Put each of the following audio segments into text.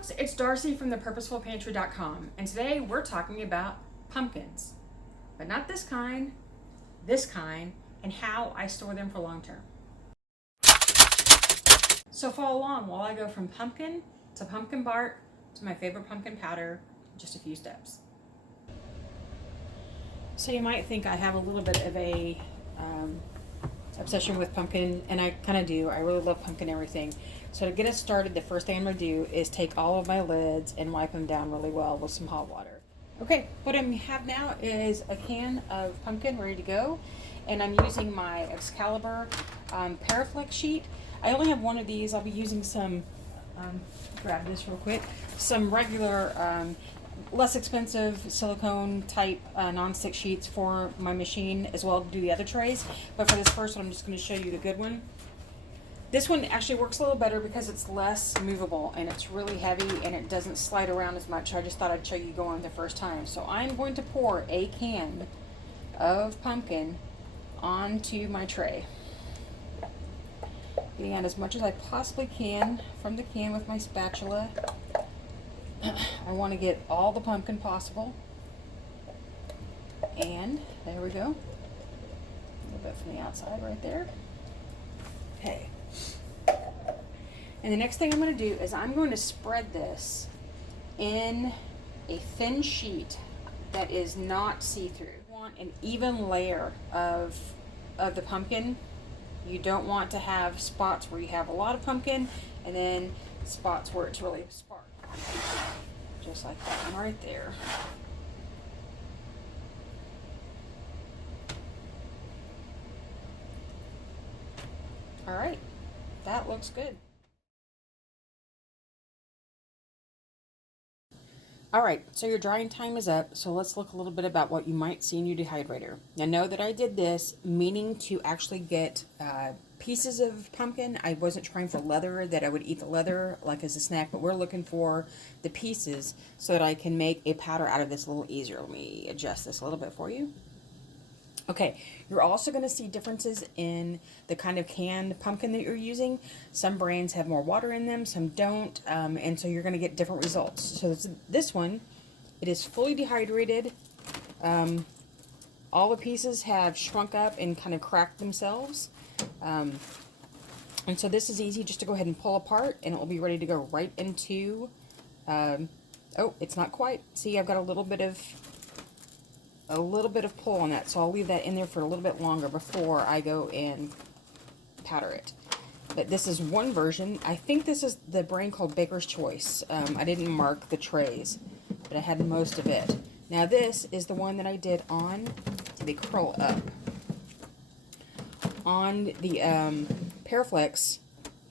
folks, it's Darcy from the Purposefulpantry.com, and today we're talking about pumpkins, but not this kind, and how I store them for long term. So follow along while I go from pumpkin to pumpkin bark to my favorite pumpkin powder in just a few steps. So you might think I have a little bit of a obsession with pumpkin, and I kind of do. I really love pumpkin everything. So to get us started, the first thing I'm going to do is take all of my lids and wipe them down really well with some hot water. Okay, what I have now is a can of pumpkin ready to go, and I'm using my Excalibur Paraflex sheet. I only have one of these. I'll be using some, grab this real quick, some regular less expensive silicone type non-stick sheets for my machine as well to do the other trays. But for this first one, I'm just going to show you the good one. This one actually works a little better because it's less movable and it's really heavy and it doesn't slide around as much. I just thought I'd show you going the first time. So I'm going to pour a can of pumpkin onto my tray. Getting out as much as I possibly can from the can with my spatula. I want to get all the pumpkin possible. And there we go. A little bit from the outside right there. Okay. And the next thing I'm going to do is I'm going to spread this in a thin sheet that is not see-through. You want an even layer of the pumpkin. You don't want to have spots where you have a lot of pumpkin and then spots where it's really sparse. Just like that one right there. All right, that looks good. All right, so your drying time is up, so let's look a little bit about what you might see in your dehydrator. Now, know that I did this meaning to actually get pieces of pumpkin. I wasn't trying for leather, that I would eat the leather like as a snack, but we're looking for the pieces so that I can make a powder out of this a little easier. Let me adjust this a little bit for you. Okay, you're also going to see differences in the kind of canned pumpkin that you're using. Some brands have more water in them, some don't, and so you're going to get different results. So this one, it is fully dehydrated. All the pieces have shrunk up and kind of cracked themselves. And so this is easy just to go ahead and pull apart, and it will be ready to go right into, oh, it's not quite. See, I've got a little bit of pull on that, so I'll leave that in there for a little bit longer before I go and powder it. But this is one version. I think this is the brand called Baker's Choice. I didn't mark the trays, but I had most of it. Now this is the one that I did on, they curl up, on the Paraflex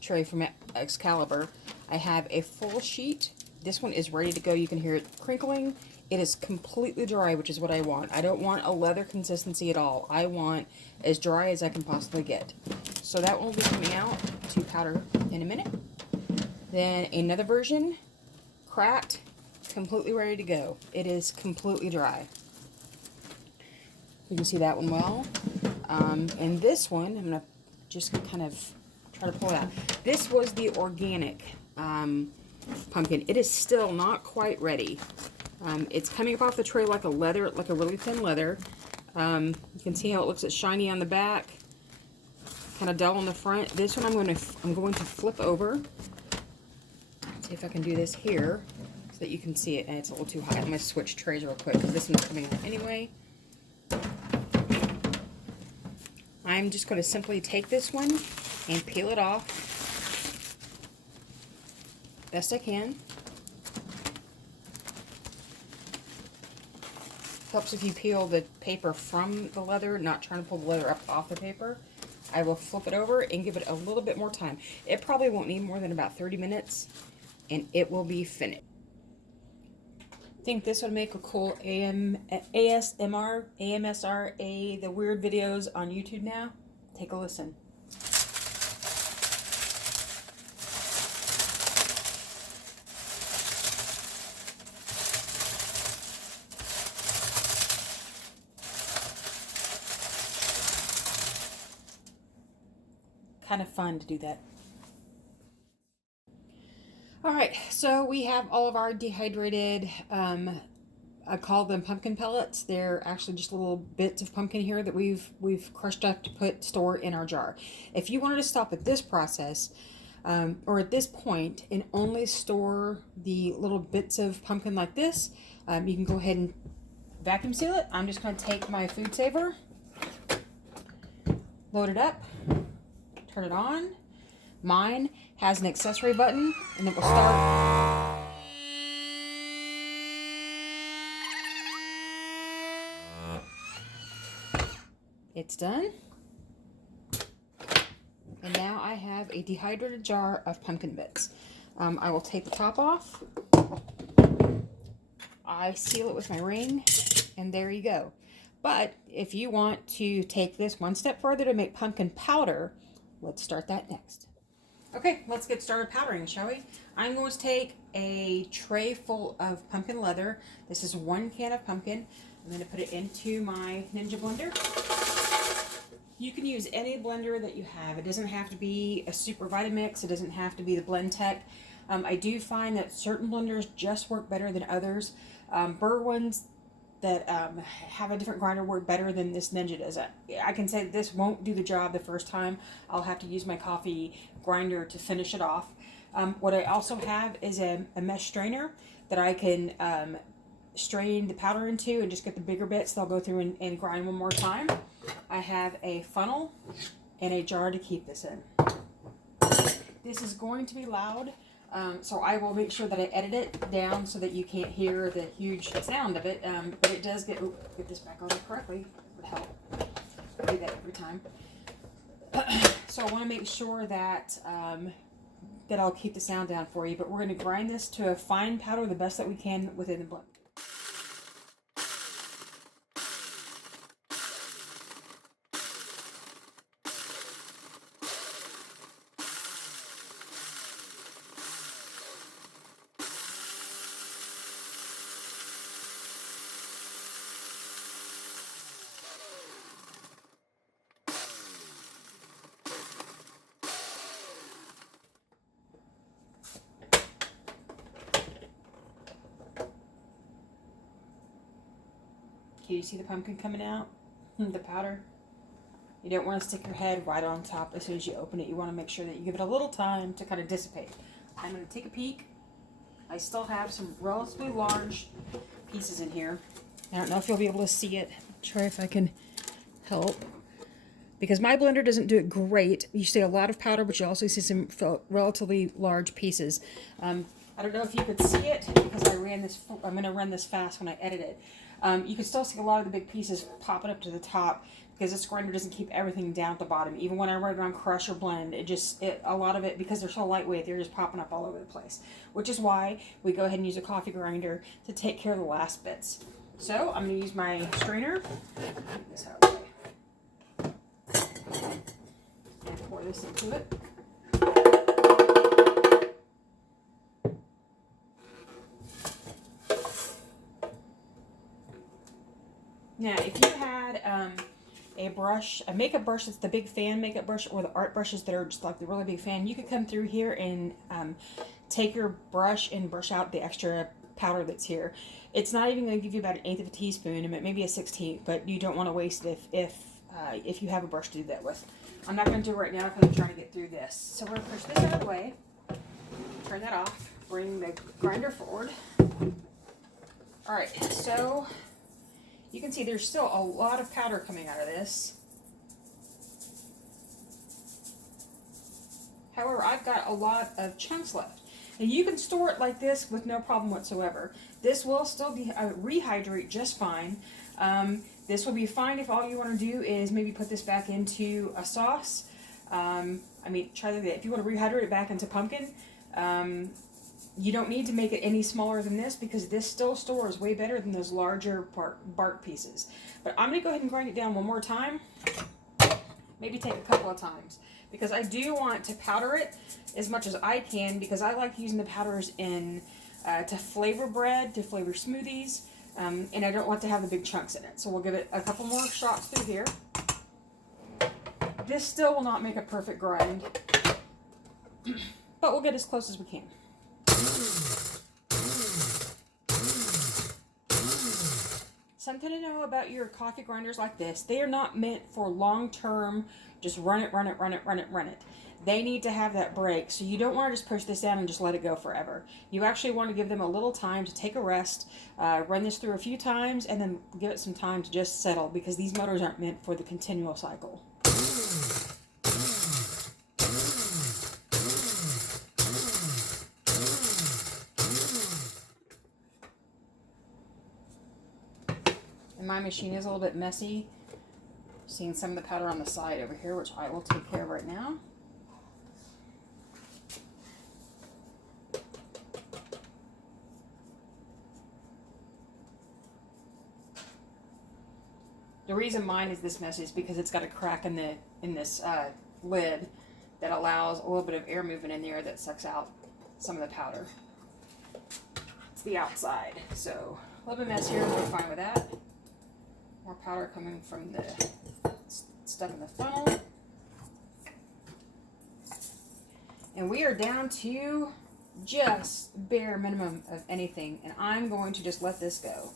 tray from Excalibur. I have a full sheet. This one is ready to go. You can hear it crinkling. It is completely dry, which is what I want. I don't want a leather consistency at all. I want as dry as I can possibly get. So that one will be coming out to powder in a minute. Then another version, cracked, completely ready to go. It is completely dry. You can see that one well. And this one, I'm going to just kind of try to pull it out. This was the organic pumpkin. It is still not quite ready. It's coming up off the tray like a leather, like a really thin leather. You can see how it looks. It's shiny on the back, kind of dull on the front. This one I'm going to flip over. See if I can do this here so that you can see it. And it's a little too high. I'm going to switch trays real quick because this one's coming out anyway. I'm just going to simply take this one and peel it off best I can. Helps if you peel the paper from the leather, not trying to pull the leather up off the paper. I will flip it over and give it a little bit more time. It probably won't need more than about 30 minutes, and it will be finished. I think this would make a cool ASMR, the weird videos on YouTube now. Take a listen. Kind of fun to do that. All right, so we have all of our dehydrated, I call them pumpkin pellets. They're actually just little bits of pumpkin here that we've crushed up to store in our jar. If you wanted to stop at this process, or at this point, and only store the little bits of pumpkin like this, you can go ahead and vacuum seal it. I'm just going to take my food saver, load it up, turn it on. Mine has an accessory button, and it will start. It's done. And now I have a dehydrated jar of pumpkin bits. I will take the top off. I seal it with my ring, and there you go. But if you want to take this one step further to make pumpkin powder, let's start that next. Okay, let's get started powdering, shall we? I'm going to take a tray full of pumpkin leather. This is 1 can of pumpkin. I'm going to put it into my Ninja blender. You can use any blender that you have. It doesn't have to be a Super Vitamix. It doesn't have to be the Blendtec. I do find that certain blenders just work better than others. Burr ones that have a different grinder work better than this Ninja does. I can say this won't do the job the first time. I'll have to use my coffee grinder to finish it off. What I also have is a mesh strainer that I can strain the powder into and just get the bigger bits that I'll go through and grind one more time. I have a funnel and a jar to keep this in. This is going to be loud, so I will make sure that I edit it down so that you can't hear the huge sound of it, but it does get this back on correctly. It would help. I do that every time. So I want to make sure that that I'll keep the sound down for you, but we're going to grind this to a fine powder the best that we can within the blender. Can you see the pumpkin coming out? The powder? You don't want to stick your head right on top as soon as you open it. You want to make sure that you give it a little time to kind of dissipate. I'm going to take a peek. I still have some relatively large pieces in here. I don't know if you'll be able to see it. Try if I can help. Because my blender doesn't do it great. You see a lot of powder, but you also see some relatively large pieces. I don't know if you could see it because I'm going to run this fast when I edit it. You can still see a lot of the big pieces popping up to the top because this grinder doesn't keep everything down at the bottom. Even when I run it on crush or blend, a lot of it, because they're so lightweight, they're just popping up all over the place. Which is why we go ahead and use a coffee grinder to take care of the last bits. So I'm going to use my strainer. Get this out of the way. And pour this into it. Now, if you had a brush, a makeup brush that's the big fan makeup brush, or the art brushes that are just like the really big fan, you could come through here and take your brush and brush out the extra powder that's here. It's not even going to give you about 1/8 of a teaspoon, and maybe a 1/16, but you don't want to waste it if you have a brush to do that with. I'm not going to do it right now because I'm trying to get through this. So we're going to push this out of the way, turn that off, bring the grinder forward. All right, so you can see there's still a lot of powder coming out of this. However, I've got a lot of chunks left. And you can store it like this with no problem whatsoever. This will still be rehydrate just fine. This will be fine if all you want to do is maybe put this back into a sauce. Try that. If you want to rehydrate it back into pumpkin, you don't need to make it any smaller than this because this still stores way better than those larger bark pieces. But I'm going to go ahead and grind it down one more time. Maybe take a couple of times. Because I do want to powder it as much as I can because I like using the powders in to flavor bread, to flavor smoothies, and I don't want to have the big chunks in it. So we'll give it a couple more shots through here. This still will not make a perfect grind, but we'll get as close as we can. Something to know about your coffee grinders like this, they are not meant for long-term, just run it, run it, run it, run it, run it. They need to have that break, so you don't want to just push this down and just let it go forever. You actually want to give them a little time to take a rest, run this through a few times, and then give it some time to just settle, because these motors aren't meant for the continual cycle. And my machine is a little bit messy. Seeing some of the powder on the side over here, which I will take care of right now. The reason mine is this messy is because it's got a crack in this lid that allows a little bit of air movement in there that sucks out some of the powder. It's the outside, so a little bit messier, but we're fine with that. More powder coming from the stuff in the funnel. And we are down to just bare minimum of anything, and I'm going to just let this go.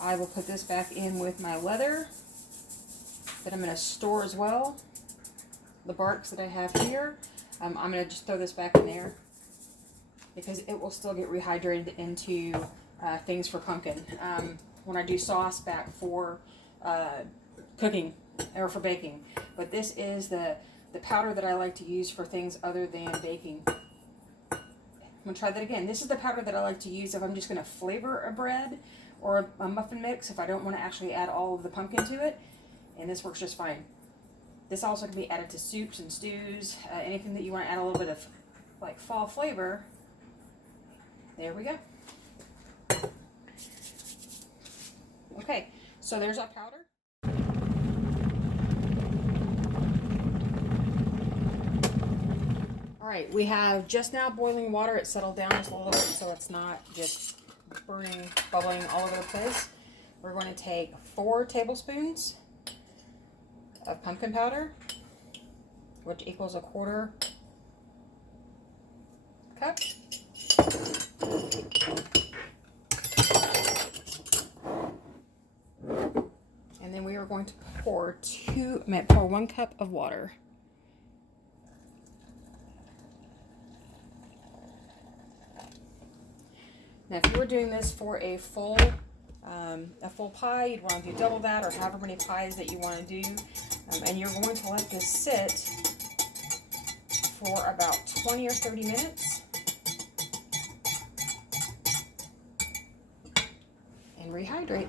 I will put this back in with my leather that I'm going to store as well. The barks that I have here, I'm going to just throw this back in there because it will still get rehydrated into things for pumpkin. When I do sauce back for cooking or for baking. But this is the powder that I like to use for things other than baking. I'm going to try that again. This is the powder that I like to use if I'm just going to flavor a bread or a muffin mix, if I don't want to actually add all of the pumpkin to it. And this works just fine. This also can be added to soups and stews, anything that you want to add a little bit of like fall flavor. There we go. Okay, so there's our powder. All right, we have just now boiling water. It settled down just a little bit so it's not just burning, bubbling all over the place. We're going to take 4 tablespoons of pumpkin powder, which equals 1/4 cup. And then we are going to pour 1 cup of water. Now, if you were doing this for a full pie, you'd want to do double that, or however many pies that you want to do. And you're going to let this sit for about 20 or 30 minutes. And rehydrate.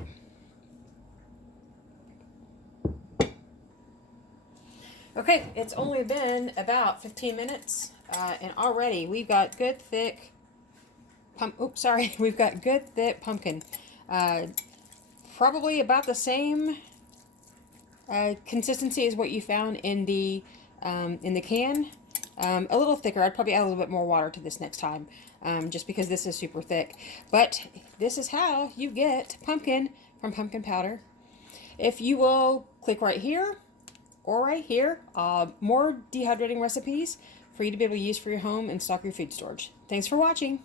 Okay, it's only been about 15 minutes, and already we've got good thick we've got good thick pumpkin. Probably about the same consistency as what you found in the can. A little thicker. I'd probably add a little bit more water to this next time, just because this is super thick. But this is how you get pumpkin from pumpkin powder. If you will click right here or right here, more dehydrating recipes for you to be able to use for your home and stock your food storage. Thanks for watching.